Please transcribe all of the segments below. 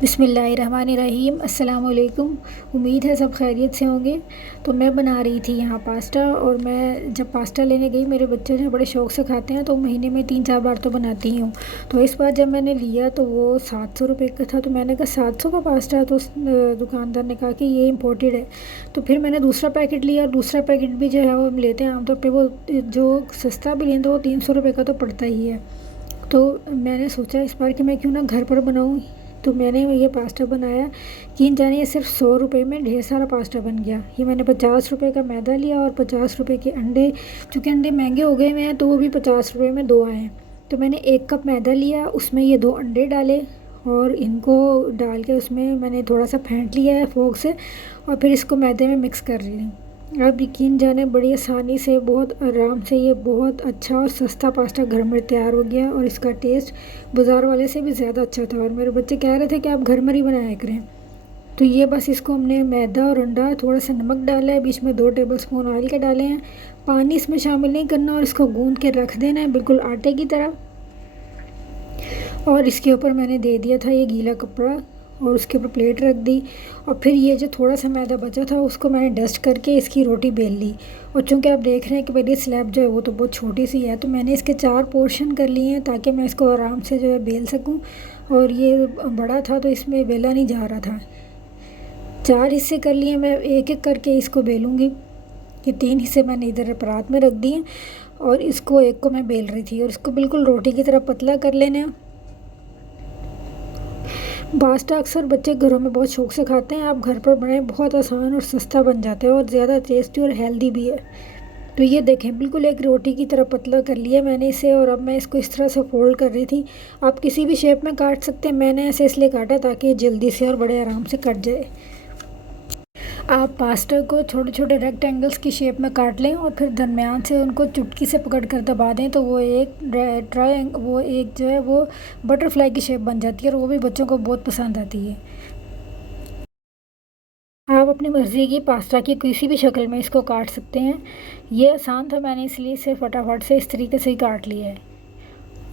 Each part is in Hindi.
बिस्मिल्लाहिर्रहमानिर्रहीम। अस्सलाम वालेकुम। उम्मीद है सब खैरियत से होंगे। तो मैं बना रही थी यहाँ पास्ता, और मैं जब पास्ता लेने गई, मेरे बच्चे जो बड़े शौक़ से खाते हैं, तो महीने में 3-4 बार तो बनाती ही हूँ। तो इस बार जब मैंने लिया तो वो 700 रुपये का था। तो मैंने कहा 700 का पास्ता, तो उस दुकानदार ने कहा कि ये इम्पोर्टेड है। तो फिर मैंने दूसरा पैकेट लिया, और दूसरा पैकेट भी जो है वो हम लेते हैं आमतौर पर, वो जो सस्ता भी लें तो वो 300 रुपये का तो पड़ता ही है। तो मैंने सोचा इस बार कि मैं क्यों ना घर पर बनाऊँ। तो मैंने ये पास्ता बनाया कि जाने ये सिर्फ 100 रुपये में ढेर सारा पास्ता बन गया। ये मैंने 50 रुपये का मैदा लिया और 50 रुपये के अंडे, चूँकि अंडे महंगे हो गए हुए हैं तो वो भी 50 रुपये में 2 आए हैं। तो मैंने 1 कप मैदा लिया, उसमें ये 2 अंडे डाले, और इनको डाल के उसमें मैंने थोड़ा सा फेंट लिया है फोक से, और फिर इसको मैदे में मिक्स कर रही। अब यकीन जाने बड़ी आसानी से, बहुत आराम से, ये बहुत अच्छा और सस्ता पास्ता घर में तैयार हो गया, और इसका टेस्ट बाज़ार वाले से भी ज़्यादा अच्छा था। और मेरे बच्चे कह रहे थे कि आप घर में ही बनाया करें। तो ये बस इसको हमने मैदा और अंडा, थोड़ा सा नमक डाला है, बीच में 2 टेबलस्पून ऑयल के डाले हैं। पानी इसमें शामिल नहीं करना, और इसको गूंद के रख देना है बिल्कुल आटे की तरह। और इसके ऊपर मैंने दे दिया था ये गीला कपड़ा, और उसके ऊपर प्लेट रख दी। और फिर ये जो थोड़ा सा मैदा बचा था उसको मैंने डस्ट करके इसकी रोटी बेल ली। और चूँकि आप देख रहे हैं कि मेरी स्लैब जो है वो तो बहुत छोटी सी है, तो मैंने इसके 4 पोर्शन कर लिए हैं ताकि मैं इसको आराम से जो है बेल सकूं। और ये बड़ा था तो इसमें बेला नहीं जा रहा था। 4 हिस्से कर लिए, मैं एक एक करके इसको बेलूँगी। ये 3 हिस्से मैंने इधर परात में रख दिए, और इसको एक को मैं बेल रही थी, और इसको बिल्कुल रोटी की तरह पतला कर लेना है। पास्ता अक्सर बच्चे घरों में बहुत शौक़ से खाते हैं। आप घर पर बनाएं, बहुत आसान और सस्ता बन जाता है, और ज़्यादा टेस्टी और हेल्दी भी है। तो ये देखें, बिल्कुल एक रोटी की तरह पतला कर लिया मैंने इसे, और अब मैं इसको इस तरह से फोल्ड कर रही थी। आप किसी भी शेप में काट सकते हैं, मैंने ऐसे इसलिए काटा ताकि ये जल्दी से और बड़े आराम से कट जाए। आप पास्ता को छोटे छोटे रेक्टेंगल्स की शेप में काट लें, और फिर दरमियान से उनको चुटकी से पकड़ कर दबा दें, तो वो एक वो एक जो है वो बटरफ्लाई की शेप बन जाती है, और वो भी बच्चों को बहुत पसंद आती है। आप अपनी मर्ज़ी की पास्ता की किसी भी शक्ल में इसको काट सकते हैं। ये आसान था, मैंने इसलिए इसे फटाफट से इस तरीके से ही काट लिया है,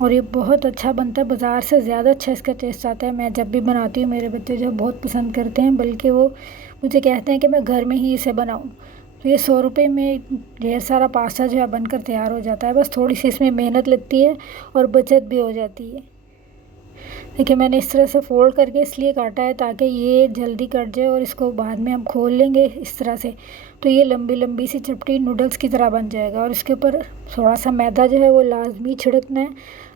और ये बहुत अच्छा बनता है। बाज़ार से ज़्यादा अच्छा इसका टेस्ट आता है। मैं जब भी बनाती हूँ मेरे बच्चे जो बहुत पसंद करते हैं, बल्कि वो मुझे कहते हैं कि मैं घर में ही इसे बनाऊँ। तो ये 100 रुपये में ढेर सारा पास्ता जो है बनकर तैयार हो जाता है। बस थोड़ी सी इसमें मेहनत लगती है और बचत भी हो जाती है। देखिए, मैंने इस तरह से फ़ोल्ड करके इसलिए काटा है ताकि ये जल्दी कट जाए, और इसको बाद में हम खोल लेंगे इस तरह से, तो ये लंबी लंबी सी चपटी नूडल्स की तरह बन जाएगा। और इसके ऊपर थोड़ा सा मैदा जो है वो लाजमी छिड़कना है।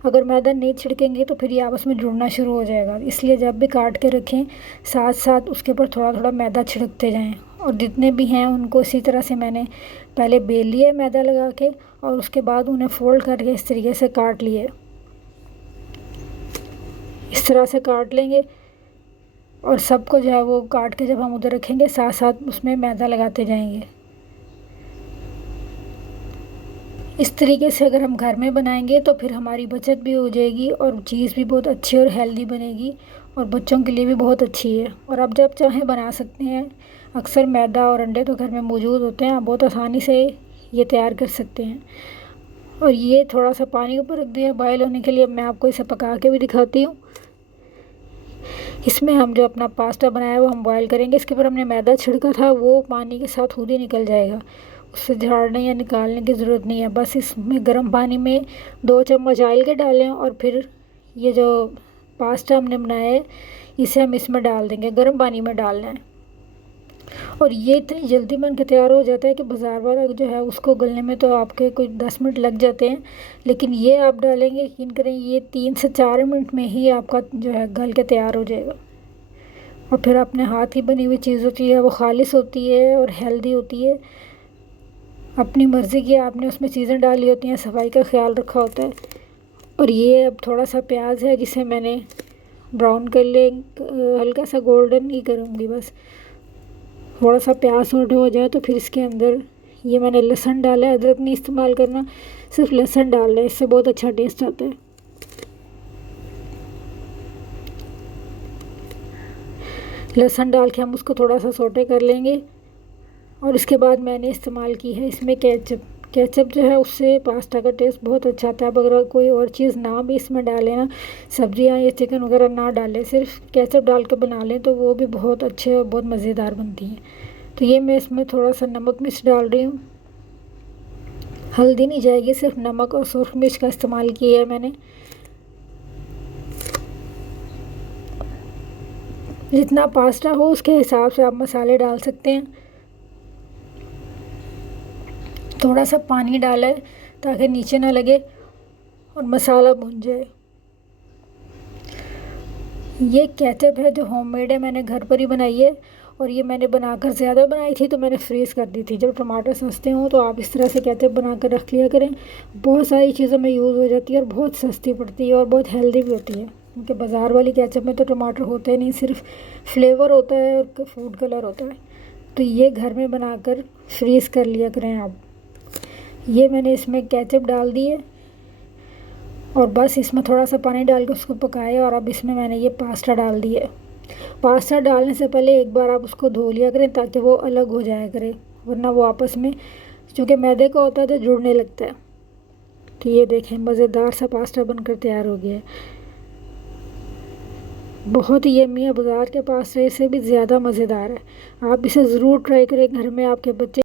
अगर मैदा नहीं छिड़केंगे तो फिर ये आपस में जुड़ना शुरू हो जाएगा। इसलिए जब भी काट के रखें, साथ साथ उसके ऊपर थोड़ा थोड़ा मैदा छिड़कते जाएँ। और जितने भी हैं उनको इसी तरह से मैंने पहले बेल लिए मैदा लगा के, और उसके बाद उन्हें फ़ोल्ड करके इस तरीके से काट लिए। इस तरह से काट लेंगे, और सबको जो है वो काट के जब हम उधर रखेंगे, साथ साथ उसमें मैदा लगाते जाएंगे। इस तरीके से अगर हम घर में बनाएंगे तो फिर हमारी बचत भी हो जाएगी, और चीज़ भी बहुत अच्छी और हेल्दी बनेगी, और बच्चों के लिए भी बहुत अच्छी है। और आप जब चाहें बना सकते हैं। अक्सर मैदा और अंडे तो घर में मौजूद होते हैं, आप बहुत आसानी से ये तैयार कर सकते हैं। और ये थोड़ा सा पानी ऊपर रख दिया बॉयल होने के लिए। मैं आपको इसे पका के भी दिखाती हूँ। इसमें हम जो अपना पास्ता बनाया है वो हम बॉयल करेंगे। इसके ऊपर हमने मैदा छिड़का था, वो पानी के साथ खुद ही निकल जाएगा। उससे झाड़ने या निकालने की ज़रूरत नहीं है। बस इसमें गर्म पानी में 2 चम्मच ऑयल के डालें, और फिर ये जो पास्ता हमने बनाया है इसे हम इसमें डाल देंगे। गर्म पानी में डालना है, और ये इतनी जल्दी बन के तैयार हो जाता है कि बाज़ार वाला जो है उसको गलने में तो आपके कोई 10 मिनट लग जाते हैं, लेकिन ये आप डालेंगे, यकीन करें, ये 3 से 4 मिनट में ही आपका जो है गल के तैयार हो जाएगा। और फिर अपने हाथ की बनी हुई चीज़ होती है, वो खालिश होती है और हेल्दी होती है। अपनी मर्ज़ी की आपने उसमें चीज़ें डाली होती हैं, सफाई का ख्याल रखा होता है। और ये अब थोड़ा सा प्याज है जिसे मैंने ब्राउन कर ले, हल्का सा गोल्डन ही करूँगी बस। थोड़ा सा प्याज सॉटे हो जाए तो फिर इसके अंदर ये मैंने लहसुन डाला है। अदरक नहीं इस्तेमाल करना, सिर्फ लहसुन डालना है, इससे बहुत अच्छा टेस्ट आता है। लहसुन डाल के हम उसको थोड़ा सा सॉटे कर लेंगे। और इसके बाद मैंने इस्तेमाल की है इसमें केचप। केचप जो है उससे पास्ता का टेस्ट बहुत अच्छा आता है। अब अगर कोई और चीज़ ना भी इसमें डालें ना, सब्जियां या चिकन वगैरह ना डालें, सिर्फ केचप डाल के बना लें तो वो भी बहुत अच्छे और बहुत मज़ेदार बनती हैं। तो ये मैं इसमें थोड़ा सा नमक मिर्च डाल रही हूँ। हल्दी नहीं जाएगी, सिर्फ नमक और सुरख मिर्च का इस्तेमाल किया है मैंने। जितना पास्ता हो उसके हिसाब से आप मसाले डाल सकते हैं। थोड़ा सा पानी डाला है ताकि नीचे ना लगे और मसाला भुन जाए। ये केचप है जो होममेड है, मैंने घर पर ही बनाई है। और ये मैंने बनाकर ज़्यादा बनाई थी तो मैंने फ्रीज़ कर दी थी। जब टमाटर सस्ते हों तो आप इस तरह से केचप बना कर रख लिया करें। बहुत सारी चीज़ों में यूज़ हो जाती है और बहुत सस्ती पड़ती है और बहुत हेल्दी भी होती है, क्योंकि बाज़ार वाली केचप में तो टमाटर होते नहीं, सिर्फ फ्लेवर होता है और फूड कलर होता है। तो ये घर में बनाकर फ्रीज़ कर लिया करें आप। ये मैंने इसमें केचप डाल दी है और बस इसमें थोड़ा सा पानी डाल के उसको पकाया। और अब इसमें मैंने ये पास्ता डाल दिया है। पास्ता डालने से पहले एक बार आप उसको धो लिया करें ताकि वो अलग हो जाया करे, वरना वो आपस में, क्योंकि मैदे का होता है तो जुड़ने लगता है। तो ये देखें, मज़ेदार सा पास्ता बनकर तैयार हो गया है। बहुत ही यम्मी है, बाज़ार के पास्ते से भी ज़्यादा मज़ेदार है। आप इसे ज़रूर ट्राई करें घर में। आपके बच्चे